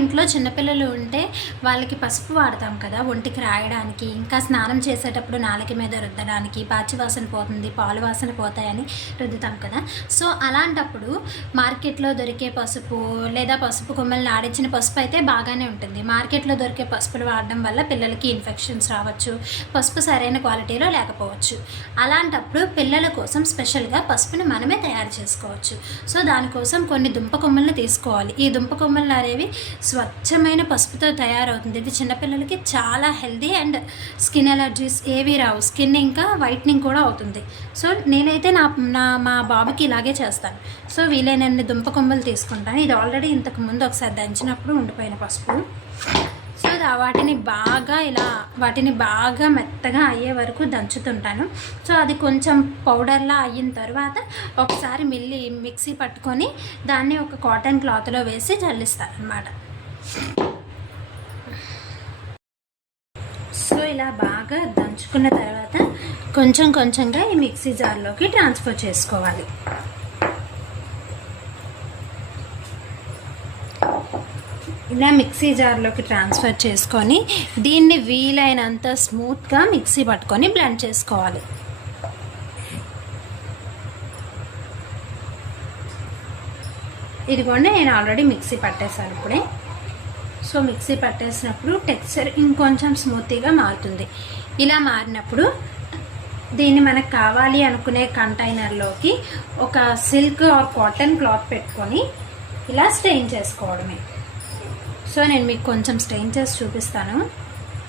ఇంట్లో చిన్నపిల్లలు ఉంటే వాళ్ళకి పసుపు వాడతాం కదా, ఒంటికి రాయడానికి, ఇంకా స్నానం చేసేటప్పుడు నాలుక మీద రుద్దడానికి, పాచి వాసన పోతుంది, పాలు వాసన పోతాయని రుద్దుతాం కదా. సో అలాంటప్పుడు మార్కెట్లో దొరికే పసుపు లేదా పసుపు కొమ్మల్ని ఆడించిన పసుపు అయితే బాగానే ఉంటుంది. మార్కెట్లో దొరికే పసుపులు వాడడం వల్ల పిల్లలకి ఇన్ఫెక్షన్స్ రావచ్చు, పసుపు సరైన క్వాలిటీలో లేకపోవచ్చు. అలాంటప్పుడు పిల్లల కోసం స్పెషల్గా పసుపుని మనమే తయారు చేసుకోవచ్చు. సో దానికోసం కొన్ని దుంప కొమ్మల్ని తీసుకోవాలి. ఈ దుంప కొమ్మలు అనేవి స్వచ్ఛమైన పసుపుతో తయారవుతుంది. ఇది చిన్నపిల్లలకి చాలా హెల్దీ అండ్ స్కిన్ ఎలర్జీస్ ఏవి రావు, స్కిన్ ఇంకా వైట్నింగ్ కూడా అవుతుంది. సో నేనైతే మా బాబుకి ఇలాగే చేస్తాను. సో వీలైనన్ని దుంప కొమ్మలు తీసుకుంటాను. ఇది ఆల్రెడీ ఇంతకు ముందు ఒకసారి దంచినప్పుడు ఉండిపోయిన పసుపు. సో వాటిని బాగా మెత్తగా అయ్యే వరకు దంచుతుంటాను. సో అది కొంచెం పౌడర్లా అయిన తర్వాత ఒకసారి మిక్సీ పట్టుకొని దాన్ని ఒక కాటన్ క్లాత్లో వేసి జల్లిస్తాను అన్నమాట. సో ఇలా బాగా దంచుకున్న తర్వాత కొంచెం కొంచెంగా ఈ మిక్సీ జార్లోకి ట్రాన్స్ఫర్ చేసుకోవాలి. ఇలా మిక్సీ జార్లోకి ట్రాన్స్ఫర్ చేసుకొని దీన్ని వీలైనంత స్మూత్గా మిక్సీ పట్టుకొని బ్లెండ్ చేసుకోవాలి. ఇదిగోండి, నేను ఆల్రెడీ మిక్సీ పట్టేసాను ఇప్పుడే. సో మిక్సీ పట్టేసినప్పుడు టెక్స్చర్ ఇంకొంచెం స్మూత్గా మారుతుంది. ఇలా మారినప్పుడు దీన్ని మనకు కావాలి అనుకునే కంటైనర్లోకి ఒక సిల్క్ ఆర్ కాటన్ క్లాత్ పెట్టుకొని ఇలా స్టెయిన్ చేసుకోవడమే. సో నేను మీకు కొంచెం స్టెయిన్ చేసి చూపిస్తాను.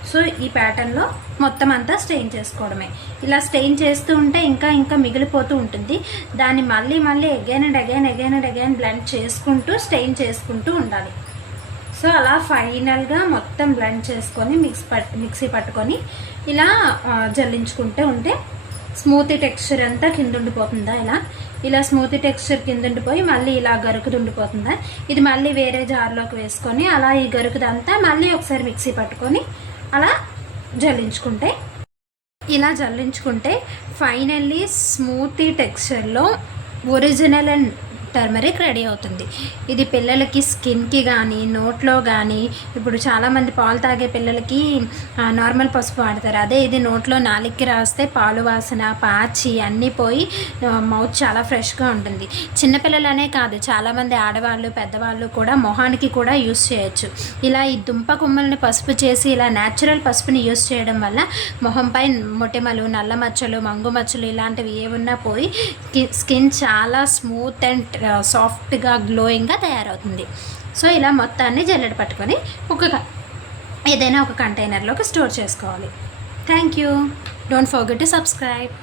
సో ఈ ప్యాటర్న్లో మొత్తం అంతా స్టెయిన్ చేసుకోవడమే. ఇలా స్టెయిన్ చేస్తూ ఉంటే ఇంకా మిగిలిపోతూ ఉంటుంది. దాన్ని మళ్ళీ అగైన్ అండ్ అగైన్ బ్లెండ్ చేసుకుంటూ స్టెయిన్ చేసుకుంటూ ఉండాలి. సో అలా ఫైనల్గా మొత్తం బ్లెండ్ చేసుకొని మిక్సీ పట్టుకొని ఇలా జల్లించుకుంటూ ఉంటే స్మూతీ టెక్స్చర్ అంతా కింద ఉండిపోతుందా, ఇలా స్మూతీ టెక్స్చర్ కింద ఉండిపోయి మళ్ళీ ఇలా గరుకుది ఉండిపోతుందా. ఇది మళ్ళీ వేరే జార్లోకి వేసుకొని అలా ఈ గరుకుదంతా మళ్ళీ ఒకసారి మిక్సీ పట్టుకొని అలా జల్లించుకుంటే ఫైనల్లీ స్మూతీ టెక్స్చర్లో ఒరిజినల్ అండ్ టర్మరిక్ రెడీ అవుతుంది. ఇది పిల్లలకి స్కిన్కి కానీ నోట్లో కానీ, ఇప్పుడు చాలామంది పాలు తాగే పిల్లలకి నార్మల్ పసుపు వాడతారు. అదే ఇది నోట్లో నాలుగుకి రాస్తే పాలు వాసన, పాచి అన్నీ పోయి మౌత్ చాలా ఫ్రెష్గా ఉంటుంది. చిన్నపిల్లలనే కాదు, చాలామంది ఆడవాళ్ళు పెద్దవాళ్ళు కూడా మొహానికి కూడా యూస్ చేయొచ్చు. ఇలా ఈ దుంప కొమ్మల్ని పసుపు చేసి ఇలా న్యాచురల్ పసుపుని యూస్ చేయడం వల్ల మొహంపై మొటిమలు, నల్ల మచ్చలు, మంగు మచ్చలు ఇలాంటివి ఏమున్నా పోయి స్కిన్ చాలా స్మూత్ అండ్ సాఫ్ట్గా గ్లోయింగ్గా తయారవుతుంది. సో ఇలా మొత్తాన్ని జల్లెడ పట్టుకొని ఏదైనా ఒక కంటైనర్లోకి స్టోర్ చేసుకోవాలి. Thank you. Don't forget to subscribe.